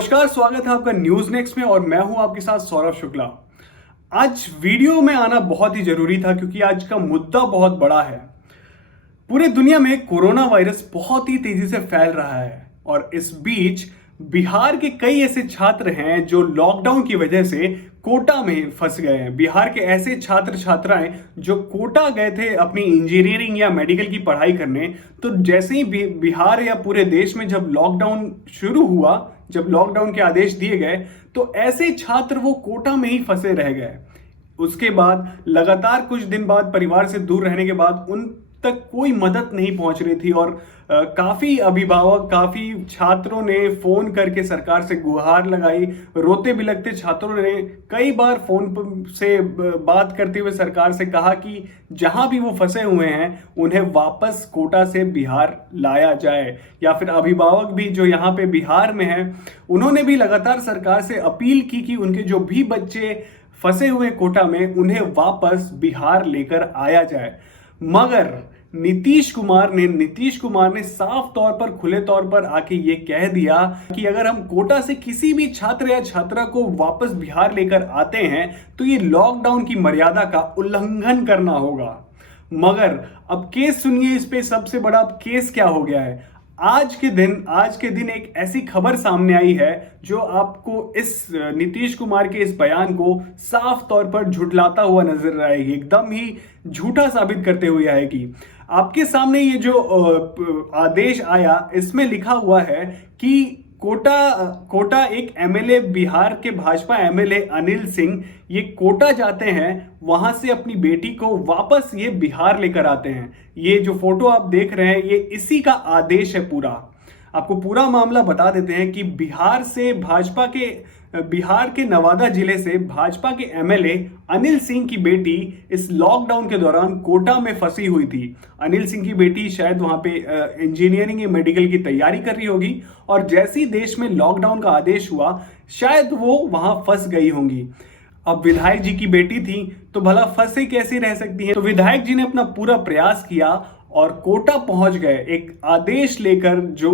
नमस्कार, स्वागत है आपका न्यूज नेक्स्ट में और मैं हूं आपके साथ सौरभ शुक्ला। आज वीडियो में आना बहुत ही जरूरी था क्योंकि आज का मुद्दा बहुत बड़ा है। पूरे दुनिया में कोरोना वायरस बहुत ही तेजी से फैल रहा है और इस बीच बिहार के कई ऐसे छात्र हैं जो लॉकडाउन की वजह से कोटा में फंस गए हैं। बिहार के ऐसे छात्र छात्राएं जो कोटा गए थे अपनी इंजीनियरिंग या मेडिकल की पढ़ाई करने, तो जैसे ही बिहार या पूरे देश में जब लॉकडाउन शुरू हुआ, जब लॉकडाउन के आदेश दिए गए, तो ऐसे छात्र वो कोटा में ही फंसे रह गए। उसके बाद लगातार कुछ दिन बाद परिवार से दूर रहने के बाद उन तक कोई मदद नहीं पहुंच रही थी और काफी अभिभावक, काफी छात्रों ने फोन करके सरकार से गुहार लगाई। रोते बिलखते छात्रों ने कई बार फोन से बात करते हुए सरकार से कहा कि जहां भी वो फंसे हुए हैं उन्हें वापस कोटा से बिहार लाया जाए, या फिर अभिभावक भी जो यहाँ पे बिहार में हैं उन्होंने भी लगातार सरकार से अपील की कि उनके जो भी बच्चे फंसे हुए कोटा में उन्हें वापस बिहार लेकर आया जाए। मगर नीतीश कुमार ने साफ तौर पर, खुले तौर पर आके ये कह दिया कि अगर हम कोटा से किसी भी छात्र या छात्रा को वापस बिहार लेकर आते हैं तो ये लॉकडाउन की मर्यादा का उल्लंघन करना होगा। मगर अब केस सुनिए, इस पे सबसे बड़ा केस क्या हो गया है। आज के दिन एक ऐसी खबर सामने आई है जो आपको इस नीतीश कुमार के इस बयान को साफ तौर पर झुठलाता हुआ नजर आएगी, एकदम ही झूठा साबित करते हुए आएगी। आपके सामने ये जो आदेश आया, इसमें लिखा हुआ है कि कोटा एक एमएलए, बिहार के भाजपा एमएलए अनिल सिंह ये कोटा जाते हैं, वहां से अपनी बेटी को वापस ये बिहार लेकर आते हैं। ये जो फोटो आप देख रहे हैं ये इसी का आदेश है पूरा। आपको पूरा मामला बता देते हैं कि बिहार के नवादा जिले से भाजपा के एमएलए अनिल सिंह की बेटी इस लॉकडाउन के दौरान कोटा में फंसी हुई थी। अनिल सिंह की बेटी शायद वहां पे इंजीनियरिंग या मेडिकल की तैयारी कर रही होगी और जैसे ही देश में लॉकडाउन का आदेश हुआ शायद वो वहां फंस गई होंगी। अब विधायक जी की बेटी थी तो भला फंसे कैसे रह सकती है। तो विधायक जी ने अपना पूरा प्रयास किया और कोटा पहुंच गए एक आदेश लेकर, जो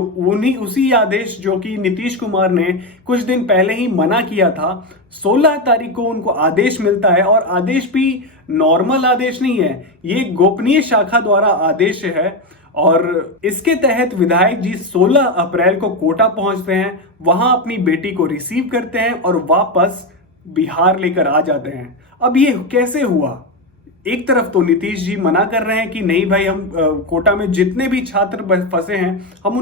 उसी आदेश जो कि नीतीश कुमार ने कुछ दिन पहले ही मना किया था। 16 तारीख को उनको आदेश मिलता है और आदेश भी नॉर्मल आदेश नहीं है, ये गोपनीय शाखा द्वारा आदेश है और इसके तहत विधायक जी 16 अप्रैल को कोटा पहुंचते हैं, वहां अपनी बेटी को रिसीव करते हैं और वापस बिहार लेकर आ जाते हैं। अब ये कैसे हुआ? एक तरफ तो नीतीश जी मना कर रहे हैं कि नहीं भाई, हम कोटा में जितने भी छात्र फंसे हैं हम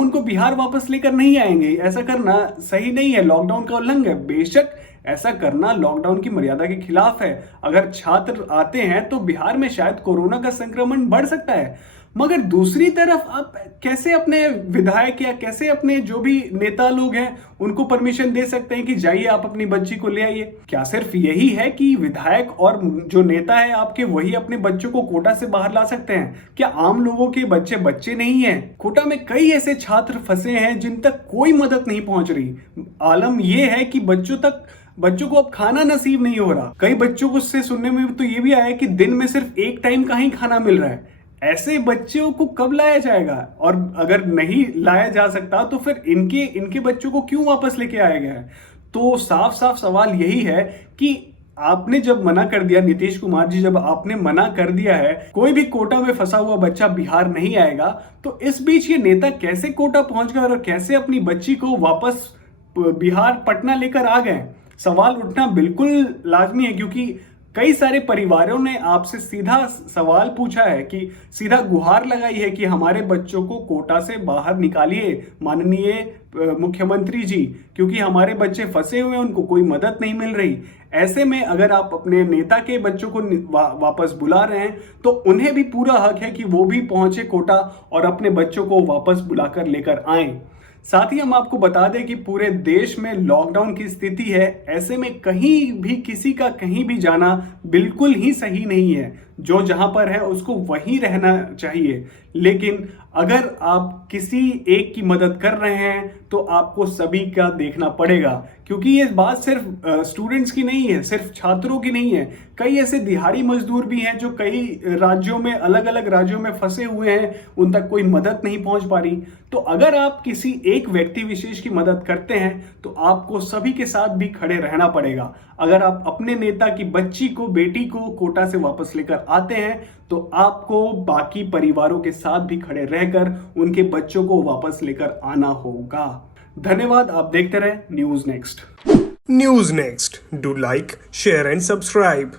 उनको बिहार वापस लेकर नहीं आएंगे। ऐसा करना सही नहीं है, लॉकडाउन का उल्लंघन है। बेशक ऐसा करना लॉकडाउन की मर्यादा के खिलाफ है। अगर छात्र आते हैं तो बिहार में शायद कोरोना का संक्रमण बढ़ सकता है, मगर दूसरी तरफ आप कैसे अपने विधायक या कैसे अपने जो भी नेता लोग हैं उनको परमिशन दे सकते हैं कि जाइए आप अपनी बच्ची को ले आइए? क्या सिर्फ यही है कि विधायक और जो नेता है आपके वही अपने बच्चों को कोटा से बाहर ला सकते हैं? क्या आम लोगों के बच्चे नहीं हैं? कोटा में कई ऐसे छात्र फंसे हैं जिन तक कोई मदद नहीं पहुंच रही। आलम यह है कि बच्चों को अब खाना नसीब नहीं हो रहा। कई बच्चों को से सुनने में तो ये भी आया कि दिन में सिर्फ एक टाइम का ही खाना मिल रहा है। ऐसे बच्चों को कब लाया जाएगा? और अगर नहीं लाया जा सकता तो फिर इनके बच्चों को क्यों वापस लेके आया गया है? तो साफ साफ सवाल यही है कि आपने जब मना कर दिया, नीतीश कुमार जी जब आपने मना कर दिया है कोई भी कोटा में फंसा हुआ बच्चा बिहार नहीं आएगा, तो इस बीच ये नेता कैसे कोटा पहुंच गए और कैसे अपनी बच्ची को वापस बिहार, पटना लेकर आ गए? सवाल उठना बिल्कुल लाजमी है क्योंकि कई सारे परिवारों ने आपसे सीधा सवाल पूछा है कि सीधा गुहार लगाई है कि हमारे बच्चों को कोटा से बाहर निकालिए माननीय मुख्यमंत्री जी, क्योंकि हमारे बच्चे फंसे हुए हैं, उनको कोई मदद नहीं मिल रही। ऐसे में अगर आप अपने नेता के बच्चों को वापस बुला रहे हैं तो उन्हें भी पूरा हक है कि वो भी पहुंचे कोटा और अपने बच्चों को वापस बुलाकर लेकर आए। साथ ही हम आपको बता दें कि पूरे देश में लॉकडाउन की स्थिति है। ऐसे में कहीं भी किसी का कहीं भी जाना बिल्कुल ही सही नहीं है। जो जहां पर है उसको वहीं रहना चाहिए। लेकिन अगर आप किसी एक की मदद कर रहे हैं तो आपको सभी का देखना पड़ेगा, क्योंकि ये बात सिर्फ स्टूडेंट्स की नहीं है, सिर्फ छात्रों की नहीं है। कई ऐसे दिहाड़ी मजदूर भी हैं जो कई राज्यों में, अलग अलग राज्यों में फंसे हुए हैं, उन तक कोई मदद नहीं पहुंच पा रही। तो अगर आप किसी एक व्यक्ति विशेष की मदद करते हैं तो आपको सभी के साथ भी खड़े रहना पड़ेगा। अगर आप अपने नेता की बच्ची को, बेटी को कोटा से वापस लेकर आते हैं तो आपको बाकी परिवारों के साथ भी खड़े रहकर उनके बच्चों को वापस लेकर आना होगा। धन्यवाद। आप देखते रहे news next. News Next. Do like, share and subscribe.